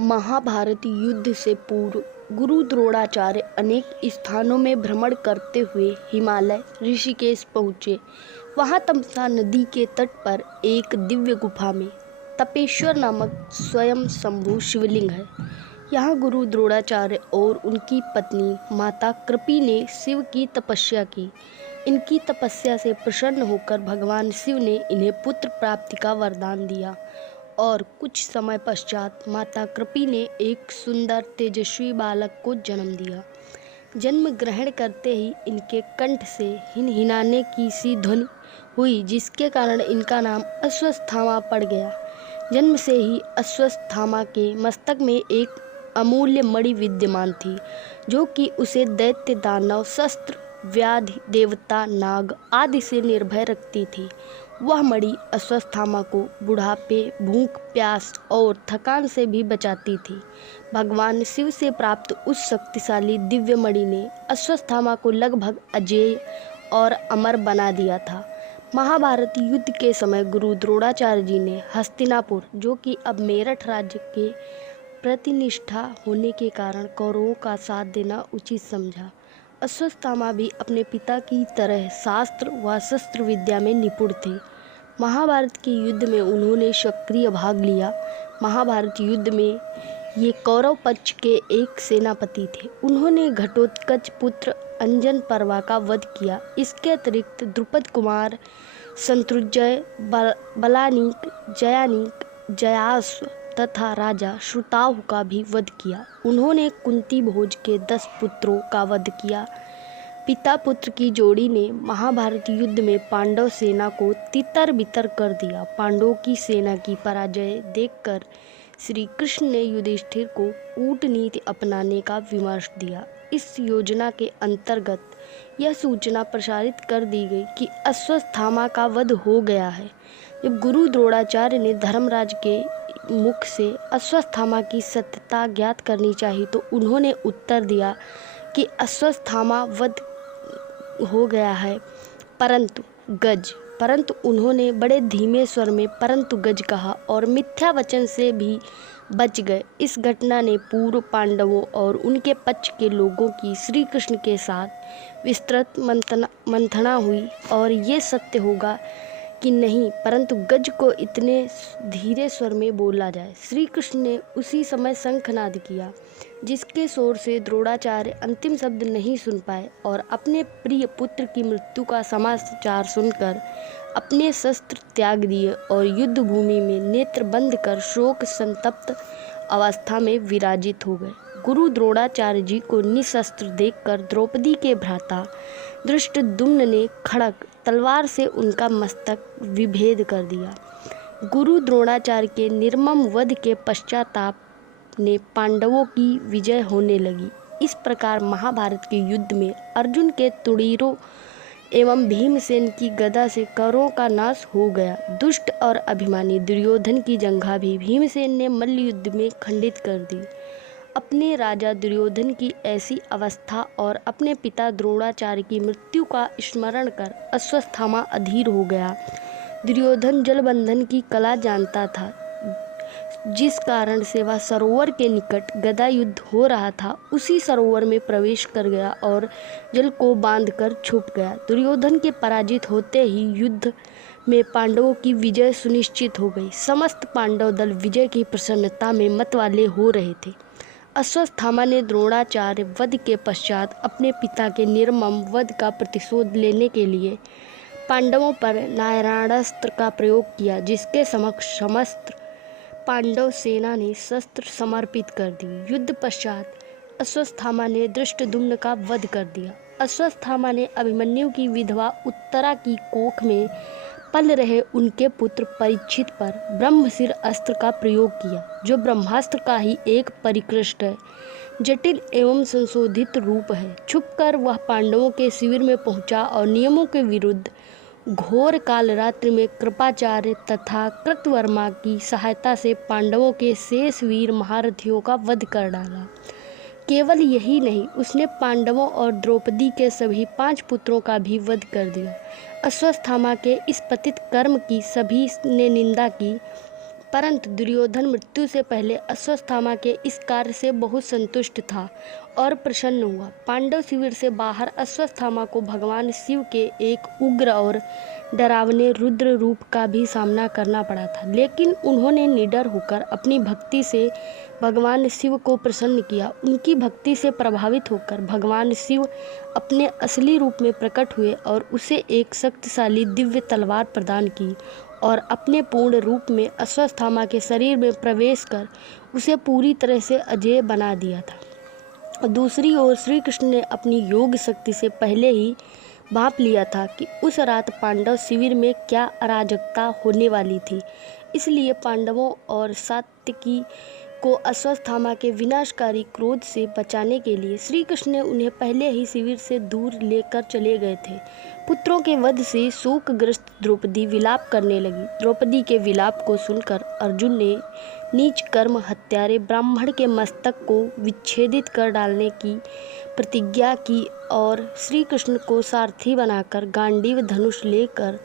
महाभारत युद्ध से पूर्व गुरु द्रोणाचार्य अनेक स्थानों में भ्रमण करते हुए हिमालय ऋषिकेश पहुँचे। वहाँ तमसा नदी के तट पर एक दिव्य गुफा में तपेश्वर नामक स्वयं शंभु शिवलिंग है। यहाँ गुरु द्रोणाचार्य और उनकी पत्नी माता कृपी ने शिव की तपस्या की। इनकी तपस्या से प्रसन्न होकर भगवान शिव ने इन्हें पुत्र प्राप्ति का वरदान दिया और कुछ समय पश्चात माता कृपी ने एक सुंदर तेजस्वी बालक को जन्म दिया। जन्म ग्रहण करते ही इनके कंठ से हिनहिनाने की सी ध्वनि हुई, जिसके कारण इनका नाम अश्वत्थामा पड़ गया। जन्म से ही अश्वत्थामा के मस्तक में एक अमूल्य मणि विद्यमान थी, जो कि उसे दैत्य, दानव, शस्त्र, व्याधि, देवता, नाग आदि से निर्भय रखती थी। वह मणि अश्वत्थामा को बुढ़ापे, भूख, प्यास और थकान से भी बचाती थी। भगवान शिव से प्राप्त उस शक्तिशाली दिव्य मणि ने अश्वत्थामा को लगभग अजेय और अमर बना दिया था। महाभारत युद्ध के समय गुरु द्रोणाचार्य जी ने हस्तिनापुर, जो कि अब मेरठ राज्य के प्रतिनिष्ठा होने के कारण कौरवों का साथ देना उचित समझा। अश्वत्थामा भी अपने पिता की तरह शास्त्र व शस्त्र विद्या में निपुण थे। महाभारत के युद्ध में उन्होंने सक्रिय भाग लिया। महाभारत युद्ध में ये कौरव पक्ष के एक सेनापति थे। उन्होंने घटोत्कच पुत्र अंजन पर्वा का वध किया। इसके अतिरिक्त द्रुपद कुमार, शत्रुंजय, बलानीक, जयानीक, जयाश्व तथा राजा श्रुताहु का भी वध किया। उन्होंने कुंती भोज के 10 पुत्रों का वध किया। पिता पुत्र की जोड़ी ने महाभारत युद्ध में पांडव सेना को तितर बितर कर दिया। पांडवों की सेना की पराजय देखकर श्री कृष्ण ने युधिष्ठिर को कूटनीति अपनाने का विमर्श दिया। इस योजना के अंतर्गत यह सूचना प्रसारित कर दी गई कि अश्वत्थामा का वध हो गया है। जब गुरु द्रोणाचार्य ने धर्मराज के मुख से अश्वत्थामा की सत्यता ज्ञात करनी चाहिए तो उन्होंने उत्तर दिया कि अश्वत्थामा वध हो गया है, परंतु उन्होंने बड़े धीमे स्वर में परंतु गज कहा और मिथ्या वचन से भी बच गए। इस घटना ने पूर्व पांडवों और उनके पक्ष के लोगों की श्री कृष्ण के साथ विस्तृत मंथना हुई और ये सत्य होगा कि नहीं, परंतु गज को इतने धीरे स्वर में बोला जाए। श्री कृष्ण ने उसी समय शंखनाद किया, जिसके शोर से द्रोणाचार्य अंतिम शब्द नहीं सुन पाए और अपने प्रिय पुत्र की मृत्यु का समाचार सुनकर अपने शस्त्र त्याग दिए और युद्ध भूमि में नेत्र बंद कर शोक संतप्त अवस्था में विराजित हो गए। गुरु द्रोणाचार्य जी को निशस्त्र देखकर द्रौपदी के भ्राता धृष्टद्युम्न ने खड़ग तलवार से उनका मस्तक विभेद कर दिया। गुरु द्रोणाचार्य के निर्मम वध के पश्चाताप ने पांडवों की विजय होने लगी। इस प्रकार महाभारत के युद्ध में अर्जुन के तुड़ीरों एवं भीमसेन की गदा से कौरवों का नाश हो गया। दुष्ट और अभिमानी दुर्योधन की जंघा भी भीमसेन ने मल्ल युद्ध में खंडित कर दी। अपने राजा दुर्योधन की ऐसी अवस्था और अपने पिता द्रोणाचार्य की मृत्यु का स्मरण कर अश्वत्थामा अधीर हो गया। दुर्योधन जलबंधन की कला जानता था, जिस कारण से वह सरोवर के निकट गदा युद्ध हो रहा था उसी सरोवर में प्रवेश कर गया और जल को बांधकर छुप गया। दुर्योधन के पराजित होते ही युद्ध में पांडवों की विजय सुनिश्चित हो गई। समस्त पांडव दल विजय की प्रसन्नता में मतवाले हो रहे थे। अश्वत्थामा ने द्रोणाचार्य वध के पश्चात अपने पिता के निर्मम वध का प्रतिशोध लेने के लिए पांडवों पर नारायणास्त्र का प्रयोग किया, जिसके समक्ष समस्त पांडव सेना ने शस्त्र समर्पित कर दी। युद्ध पश्चात अश्वत्थामा ने धृष्टद्युम्न का वध कर दिया। अश्वत्थामा ने अभिमन्यु की विधवा उत्तरा की कोख में पल रहे उनके पुत्र परीक्षित पर ब्रह्मशिर अस्त्र का प्रयोग किया, जो ब्रह्मास्त्र का ही एक परिकृष्ट है, जटिल एवं संशोधित रूप है। छुपकर वह पांडवों के शिविर में पहुंचा और नियमों के विरुद्ध घोर काल रात्रि में कृपाचार्य तथा कृतवर्मा की सहायता से पांडवों के शेष वीर महारथियों का वध कर डाला। केवल यही नहीं, उसने पांडवों और द्रौपदी के सभी 5 पुत्रों का भी वध कर दिया। अश्वत्थामा के इस पतित कर्म की सभी ने निंदा की, परंतु दुर्योधन मृत्यु से पहले अश्वत्थामा के इस कार्य से बहुत संतुष्ट था और प्रसन्न हुआ। पांडव शिविर से बाहर अश्वत्थामा को भगवान शिव के एक उग्र और डरावने रुद्र रूप का भी सामना करना पड़ा था, लेकिन उन्होंने निडर होकर अपनी भक्ति से भगवान शिव को प्रसन्न किया। उनकी भक्ति से प्रभावित होकर भगवान शिव अपने असली रूप में प्रकट हुए और उसे एक शक्तिशाली दिव्य तलवार प्रदान की और अपने पूर्ण रूप में अश्वत्थामा के शरीर में प्रवेश कर उसे पूरी तरह से अजेय बना दिया था। दूसरी ओर श्री कृष्ण ने अपनी योग शक्ति से पहले ही भांप लिया था कि उस रात पांडव शिविर में क्या अराजकता होने वाली थी। इसलिए पांडवों और सात्यकी को अश्वत्थामा के विनाशकारी क्रोध से बचाने के लिए श्री कृष्ण ने उन्हें पहले ही शिविर से दूर लेकर चले गए थे। पुत्रों के वध से शोकग्रस्त द्रौपदी विलाप करने लगी। द्रौपदी के विलाप को सुनकर अर्जुन ने नीच कर्म हत्यारे ब्राह्मण के मस्तक को विच्छेदित कर डालने की प्रतिज्ञा की और श्री कृष्ण को सारथी बनाकर गांडीव धनुष लेकर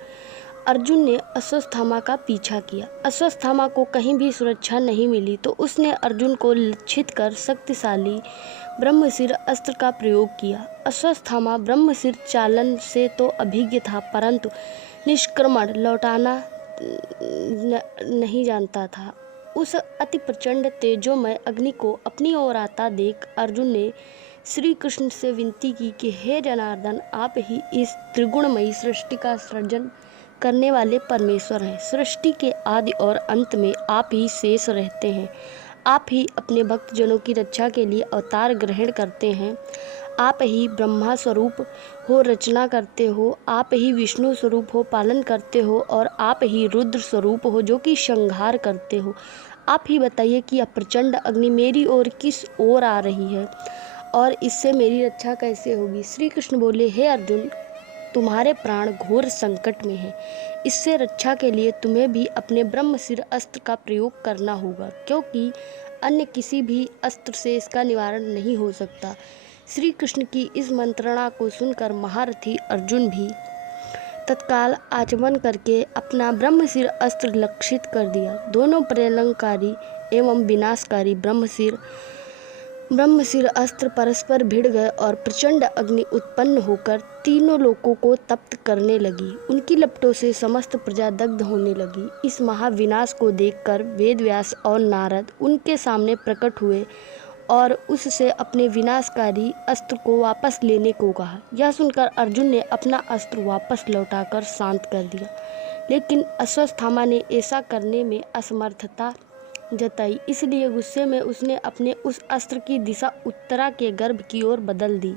अर्जुन ने अश्वत्थामा का पीछा किया। अश्वत्थामा को कहीं भी सुरक्षा नहीं मिली तो उसने अर्जुन को लक्षित कर शक्तिशाली ब्रह्मशिर अस्त्र का प्रयोग किया। अश्वत्थामा ब्रह्मशिर चालन से तो अभिज्ञ था, परंतु निष्क्रमण लौटाना नहीं जानता था। उस अति प्रचंड तेजोमय अग्नि को अपनी ओर आता देख अर्जुन ने श्री कृष्ण से विनती की कि हे जनार्दन, आप ही इस त्रिगुणमयी सृष्टि का सृजन करने वाले परमेश्वर हैं। सृष्टि के आदि और अंत में आप ही शेष रहते हैं। आप ही अपने भक्तजनों की रक्षा के लिए अवतार ग्रहण करते हैं। आप ही ब्रह्मा स्वरूप हो, रचना करते हो। आप ही विष्णु स्वरूप हो, पालन करते हो। और आप ही रुद्र स्वरूप हो, जो कि संहार करते हो। आप ही बताइए कि यह प्रचंड अग्नि मेरी ओर किस ओर आ रही है और इससे मेरी रक्षा कैसे होगी। श्री कृष्ण बोले, हे अर्जुन, तुम्हारे प्राण घोर संकट में हैं। इससे रक्षा के लिए तुम्हें भी अपने ब्रह्मशिर अस्त्र का प्रयोग करना होगा, क्योंकि अन्य किसी भी अस्त्र से इसका निवारण नहीं हो सकता। श्री कृष्ण की इस मंत्रणा को सुनकर महारथी अर्जुन भी तत्काल आचमन करके अपना ब्रह्मशिर अस्त्र लक्षित कर दिया। दोनों प्रलंकारी एवं विनाशकारी ब्रह्मशिर अस्त्र परस्पर भिड़ गए और प्रचंड अग्नि उत्पन्न होकर तीनों लोकों को तप्त करने लगी। उनकी लपटों से समस्त प्रजा दग्ध होने लगी। इस महाविनाश को देखकर वेदव्यास और नारद उनके सामने प्रकट हुए और उससे अपने विनाशकारी अस्त्र को वापस लेने को कहा। यह सुनकर अर्जुन ने अपना अस्त्र वापस लौटाकर शांत कर दिया, लेकिन अश्वत्थामा ने ऐसा करने में असमर्थता जताई। इसलिए गुस्से में उसने अपने उस अस्त्र की दिशा उत्तरा के गर्भ की ओर बदल दी।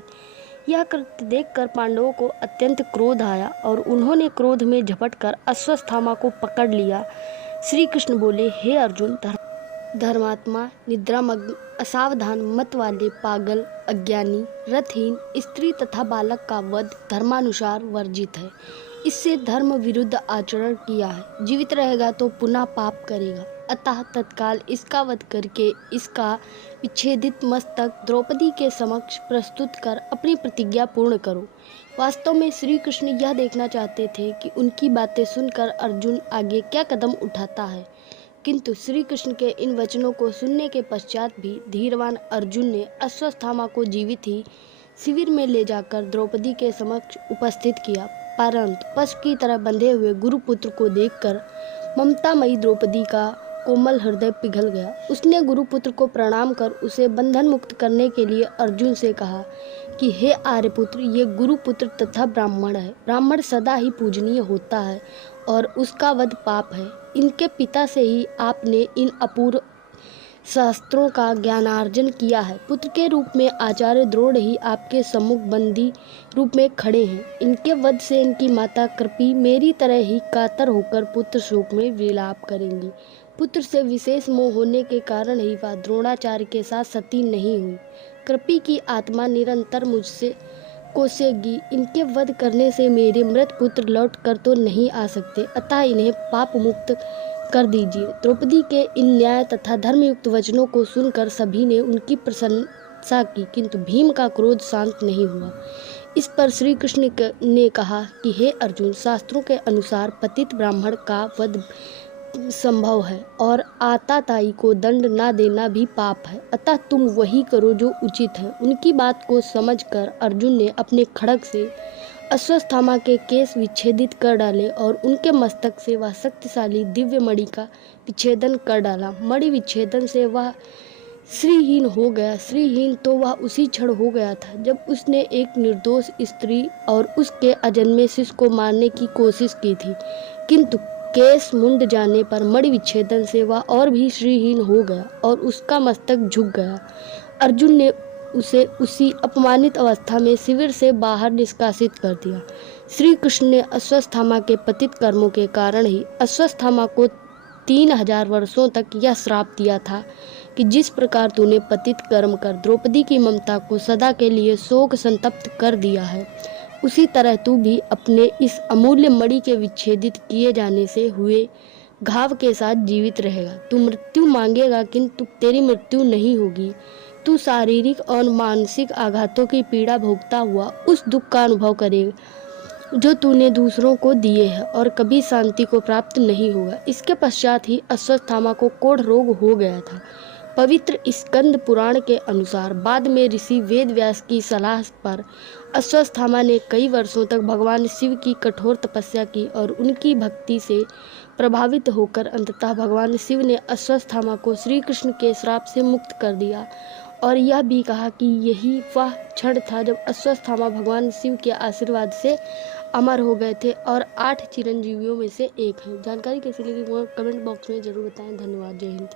यह कृत्य देखकर पांडवों को अत्यंत क्रोध आया और उन्होंने क्रोध में झपटकर अश्वत्थामा को पकड़ लिया। श्री कृष्ण बोले, हे अर्जुन, धर्मात्मा, निद्रामग्न, असावधान मत वाले, पागल, अज्ञानी, रथहीन, स्त्री तथा बालक का वध धर्मानुसार वर्जित है। इससे धर्म विरुद्ध आचरण किया है। जीवित रहेगा तो पुनः पाप करेगा। अतः तत्काल इसका वध करके इसका विच्छेदित मस्तक द्रौपदी के समक्ष प्रस्तुत कर अपनी प्रतिज्ञा पूर्ण करो। वास्तव में श्री कृष्ण यह देखना चाहते थे कि उनकी बातें सुनकर अर्जुन आगे क्या कदम उठाता है, किंतु श्री कृष्ण के इन वचनों को सुनने के पश्चात भी धीरवान अर्जुन ने अश्वत्थामा को जीवित ही शिविर में ले जाकर द्रौपदी के समक्ष उपस्थित किया। परंतु पशु की तरह बंधे हुए गुरुपुत्र को देखकर ममतामयी द्रौपदी का कोमल हृदय पिघल गया। उसने गुरुपुत्र को प्रणाम कर उसे बंधन मुक्त करने के लिए अर्जुन से कहा कि हे आर्यपुत्र, ये गुरुपुत्र तथा ब्राह्मण है। ब्राह्मण सदा ही पूजनीय होता है और उसका वध पाप है। इनके पिता से ही आपने इन अपूर्व शास्त्रों का ज्ञानार्जन किया है। पुत्र के रूप में आचार्य द्रोण ही आपके सम्मुख बंदी रूप में खड़े हैं। इनके वध से इनकी माता कृपी मेरी तरह ही कातर होकर पुत्र शोक में विलाप करेंगी। पुत्र से विशेष मोह होने के कारण ही वह द्रोणाचार्य के साथ सती नहीं हुई। कृपी की आत्मा निरंतर मुझसे कोसेगी। इनके वध करने से मेरे मृत पुत्र लौट कर तो नहीं आ सकते, अतः इन्हें पाप मुक्त कर दीजिए। द्रौपदी के इन न्याय तथा धर्मयुक्त वचनों को सुनकर सभी ने उनकी प्रशंसा की, किंतु भीम का क्रोध शांत नहीं हुआ। इस पर श्री कृष्ण ने कहा कि हे अर्जुन, शास्त्रों के अनुसार पतित ब्राह्मण का वध संभव है और आताताई को दंड ना देना भी पाप है, अतः तुम वही करो जो उचित है। उनकी बात को समझकर अर्जुन ने अपने खड्ग से अश्वत्थामा के केस विच्छेदित कर डाले और उनके मस्तक से वह शक्तिशाली दिव्य मणि का विच्छेदन कर डाला। मणि विच्छेदन से वह श्रीहीन हो गया। श्रीहीन तो वह उसी क्षण हो गया था जब उसने एक निर्दोष स्त्री और उसके अजन्मे शिशु को मारने की कोशिश की थी, किंतु केस मुंड जाने पर मणि विच्छेदन से वह और भी श्रीहीन हो गया और उसका मस्तक झुक गया। अर्जुन ने उसे उसी अपमानित अवस्था में शिविर से बाहर निष्कासित कर दिया। श्री कृष्ण ने अश्वत्थामा के पतित कर्मों के कारण ही अश्वत्थामा को 3000 वर्षों तक यह श्राप दिया था कि जिस प्रकार तूने पतित कर्म कर द्रौपदी की ममता को सदा के लिए शोक संतप्त कर दिया है, उसी तरह तू भी अपने इस अमूल्य मणि के विच्छेदित किए जाने से हुए घाव के साथ जीवित रहेगा। तू मृत्यु मांगेगा किंतु तेरी मृत्यु नहीं होगी। तू शारीरिक और मानसिक आघातों की पीड़ा भोगता हुआ उस दुख का अनुभव करेगा जो तूने दूसरों को दिए हैं और कभी शांति को प्राप्त नहीं होगा। इसके पश्चात ही अश्वत्थामा को कोढ़ रोग हो गया था। पवित्र स्कंद पुराण के अनुसार बाद में ऋषि वेद व्यास की सलाह पर अश्वत्थामा ने कई वर्षों तक भगवान शिव की कठोर तपस्या की और उनकी भक्ति से प्रभावित होकर अंततः भगवान शिव ने अश्वत्थामा को श्री कृष्ण के श्राप से मुक्त कर दिया और यह भी कहा कि यही वह क्षण था जब अश्वत्थामा भगवान शिव के आशीर्वाद से अमर हो गए थे और 8 चिरंजीवियों में से एक हैं। जानकारी कैसी लगी वो कमेंट बॉक्स में जरूर बताएं। धन्यवाद। जय हिंद।